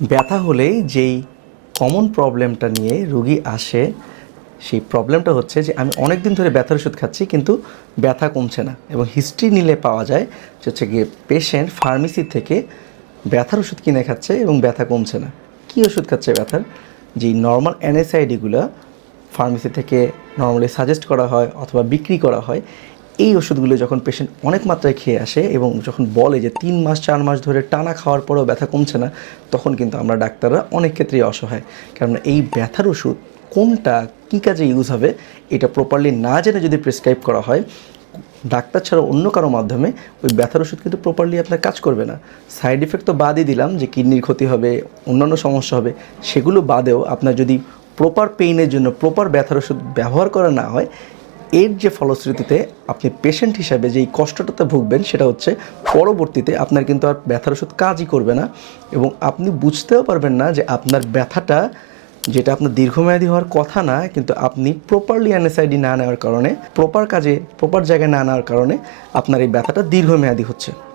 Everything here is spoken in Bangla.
ব্যথা হলেই যেই কমন প্রবলেমটা নিয়ে রুগী আসে সেই প্রবলেমটা হচ্ছে যে আমি অনেক দিন ধরে ব্যথার ওষুধ খাচ্ছি কিন্তু ব্যথা কমছে না, এবং হিস্ট্রি নিলে পাওয়া যায় যে হচ্ছে গিয়ে পেশেন্ট ফার্মেসি থেকে ব্যথার ওষুধ কিনে খাচ্ছে এবং ব্যথা কমছে না। কী ওষুধ খাচ্ছে ব্যথার? যেই নর্মাল অ্যানএসআইডিগুলো ফার্মেসি থেকে নর্মালি সাজেস্ট করা হয় অথবা বিক্রি করা হয়, এই ওষুধগুলো যখন পেশেন্ট অনেক মাত্রায় খেয়ে আসে এবং যখন বলে যে 3 মাস 4 মাস ধরে টানা খাওয়ার পরেও ব্যথা কমছে না, তখন কিন্তু আমরা ডাক্তাররা অনেক ক্ষেত্রেই অসহায়। কারণ এই ব্যথার ওষুধ কোনটা কী কাজে ইউজ হবে এটা প্রপারলি না জেনে যদি প্রেসক্রাইব করা হয়, ডাক্তার ছাড়া অন্য কারো মাধ্যমে ওই ব্যথার ওষুধ কিন্তু প্রপারলি আপনার কাজ করবে না। সাইড ইফেক্ট তো বাদই দিলাম, যে কিডনির ক্ষতি হবে, অন্যান্য সমস্যা হবে, সেগুলো বাদেও আপনার যদি প্রপার পেইনের জন্য প্রপার ব্যথার ওষুধ ব্যবহার করা না হয়, এর যে ফলশ্রুতিতে আপনি পেশেন্ট হিসাবে যেই কষ্টটাতে ভুগবেন সেটা হচ্ছে পরবর্তীতে আপনার কিন্তু আর ব্যথার ওষুধ কাজই করবে না, এবং আপনি বুঝতেও পারবেন না যে আপনার ব্যথাটা, যেটা আপনার দীর্ঘমেয়াদী হওয়ার কথা না, কিন্তু আপনি প্রপারলি অ্যানএসআইডি না নেওয়ার কারণে, প্রপার কাজে প্রপার জায়গায় না নেওয়ার কারণে আপনার এই ব্যথাটা দীর্ঘমেয়াদী হচ্ছে।